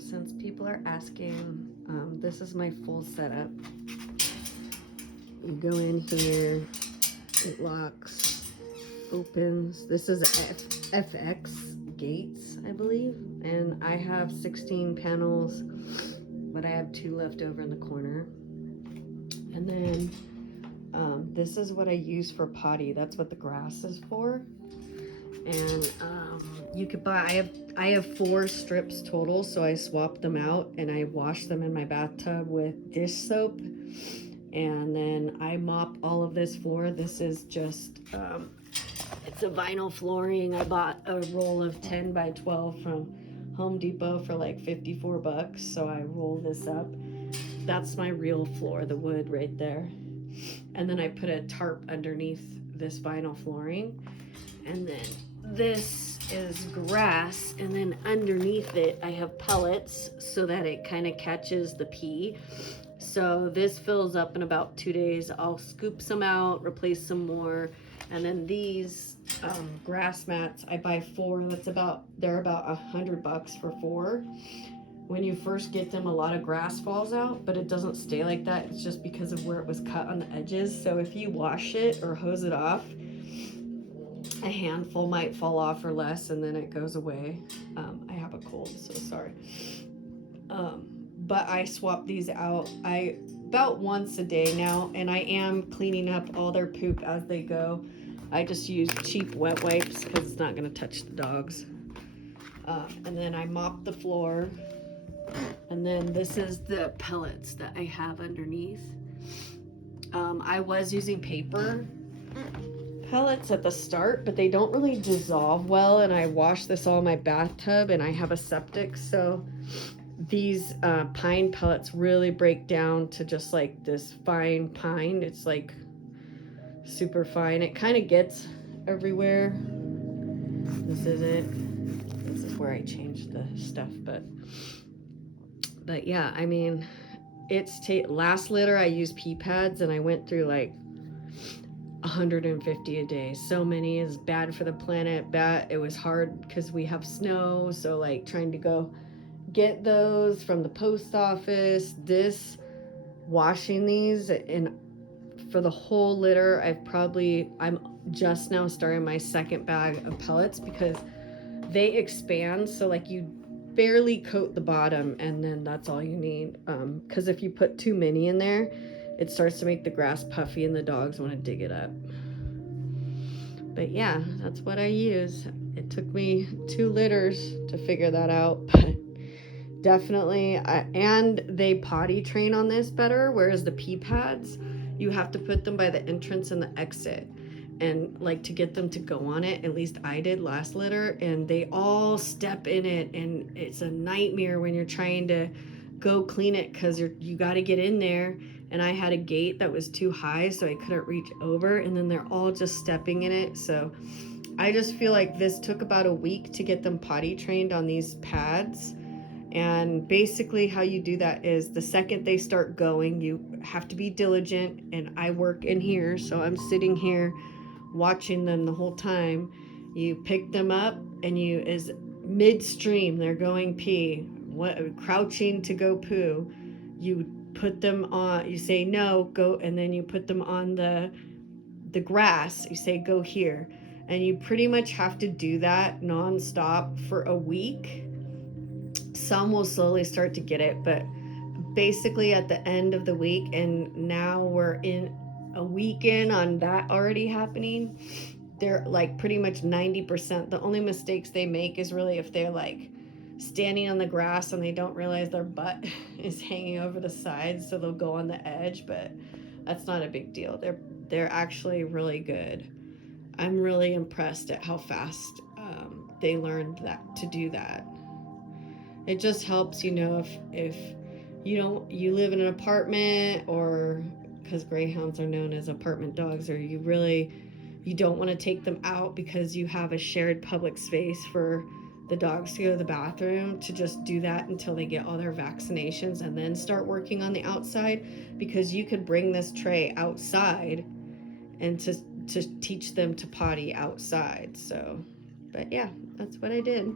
since people are asking, this is my full setup. You go in here, it locks, opens. This is FX gates, I believe, and I have 16 panels, but I have 2 left over in the corner. And then this is what I use for potty. That's what the grass is for. And you could buy, I have 4 strips total, so I swap them out and I wash them in my bathtub with dish soap, and then I mop all of this floor. This is just it's a vinyl flooring. I bought a roll of 10 by 12 from Home Depot for like 54 bucks, so I roll this up. That's my real floor, the wood right there. And then I put a tarp underneath this vinyl flooring, and then this is grass, and then underneath it I have pellets so that it kind of catches the pee. So this fills up in about 2 days. I'll scoop some out, replace some more, and then these grass mats, I buy 4. They're about $100 for 4. When you first get them, a lot of grass falls out, but it doesn't stay like that. It's just because of where it was cut on the edges. So if you wash it or hose it off, a handful might fall off or less, and then it goes away. I have a cold, so sorry. But I swap these out about once a day now, and I am cleaning up all their poop as they go. I just use cheap wet wipes because it's not going to touch the dogs. And then I mop the floor. And then this is the pellets that I have underneath. I was using paper pellets at the start, but they don't really dissolve well, and I wash this all in my bathtub, and I have a septic, so these pine pellets really break down to just like this fine pine. It's like super fine. It kind of gets everywhere. This is it. This is where I changed the stuff, but yeah, I mean, it's last litter I used pee pads, and I went through like 150 a day. So many is bad for the planet. It was hard because we have snow, so like trying to go get those from the post office. Washing these, and for the whole litter, I'm just now starting my 2nd bag of pellets because they expand, so like you barely coat the bottom, and then that's all you need, because if you put too many in there, it starts to make the grass puffy and the dogs want to dig it up. But yeah, that's what I use. It took me 2 litters to figure that out, but definitely, and they potty train on this better, whereas the pee pads, you have to put them by the entrance and the exit, and like to get them to go on it. At least I did last litter, and they all step in it, and it's a nightmare when you're trying to go clean it because you got to get in there, and I had a gate that was too high, so I couldn't reach over, and then they're all just stepping in it. So I just feel like this took about a week to get them potty trained on these pads. And basically how you do that is the second they start going, you have to be diligent, and I work in here, so I'm sitting here watching them the whole time. You pick them up, and is midstream, they're going pee, crouching to go poo, you put them on, you say no, go, and then you put them on the grass, you say go here, and you pretty much have to do that nonstop for a week. Some will slowly start to get it, but basically at the end of the week, and now we're in a weekend on that already happening, they're like pretty much 90%. The only mistakes they make is really if they're like standing on the grass and they don't realize their butt is hanging over the sides, so they'll go on the edge, but that's not a big deal. They're actually really good. I'm really impressed at how fast they learned to do that. It just helps, if you live in an apartment, or because greyhounds are known as apartment dogs, or you don't want to take them out because you have a shared public space for the dogs to go to the bathroom, to just do that until they get all their vaccinations and then start working on the outside, because you could bring this tray outside and to teach them to potty outside. So, but yeah, that's what I did.